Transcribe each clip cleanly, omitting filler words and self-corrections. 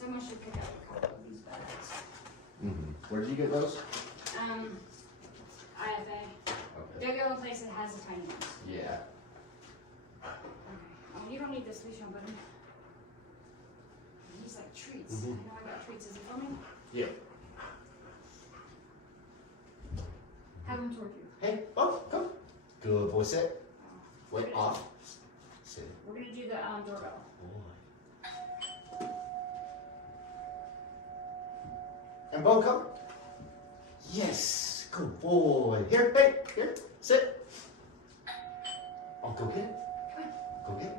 Someone should pick out a couple of these bags. Where did you get those? IFA. Okay. They're the only place that has the tiny ones. Yeah. Okay. Oh, you don't need this leash on, buddy. These like treats. I know I got treats. Is it filming? Yeah. Have them toward you. Hey, oh, come. Good boy, sit. Wait, off. Sit. We're gonna do the doorbell. Boy. And Beau, come. Yes, good boy. Here, hey, here, sit. Oh, go get it. Go get it.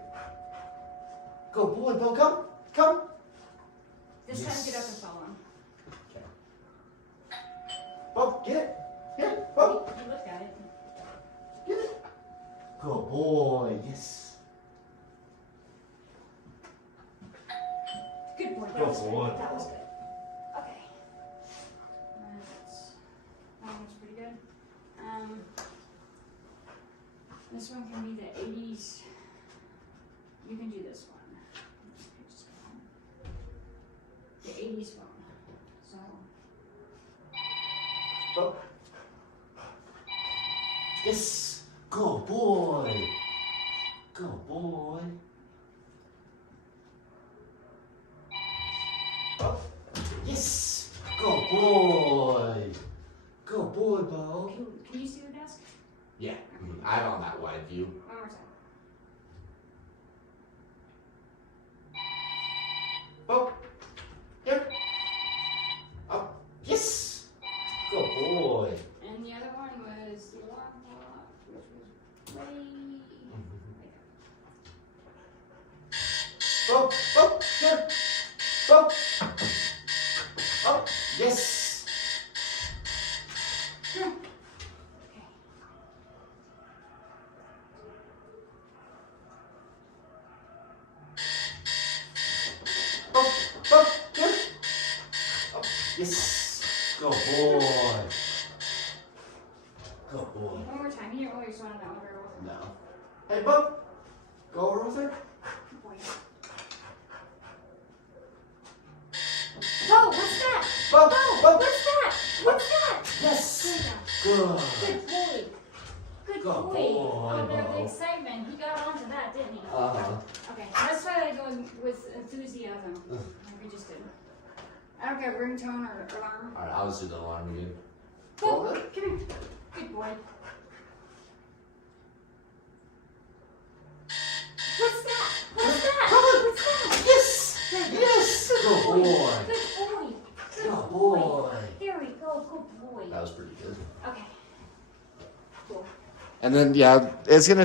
Good boy, Beau, come. Come. This time get up and follow him. Okay. Beau, get it. Here, Beau. He looked at it. Get it. Good boy, yes. Good boy. Good boy. That was good. Okay. That one's pretty good. This one can be the 80s. You can do this one. The 80s one. So. Beau. Yes. Good boy. Good boy. Beau. Yes. Good boy. Good boy, Beau. Can you see the desk? Yeah. I'm on that wide view. One more time. Beau. Here. Up. Yes. Good boy. And the other one was the alarm clock, which was way. Beau. Beau. Here. Beau. Up. Yes. Okay. Beau. Beau. Here. Up. Yes. Good boy. Good boy. One more time. You didn't really swallow that one very well. No. Hey, Beau. Go over with her. Good boy. Whoa, what's that? Beau. Whoa, Beau. what's that? What's that? Yes. Good Good. boy. Good Good boy. boy, Oh, the Beau. excitement. He got onto that, didn't he? Uh-huh. Okay, let's try that going with enthusiasm. Like we just did. I don't care, ringtone or alarm. All right, I'll just do the alarm again. Whoa, Over. come here. Good boy. What's that? What's that? What's that? Yes. Good. Yes. Good boy. Good boy. Good boy. There we go. Good boy. That was pretty good. Okay. Cool. And then, yeah, it's gonna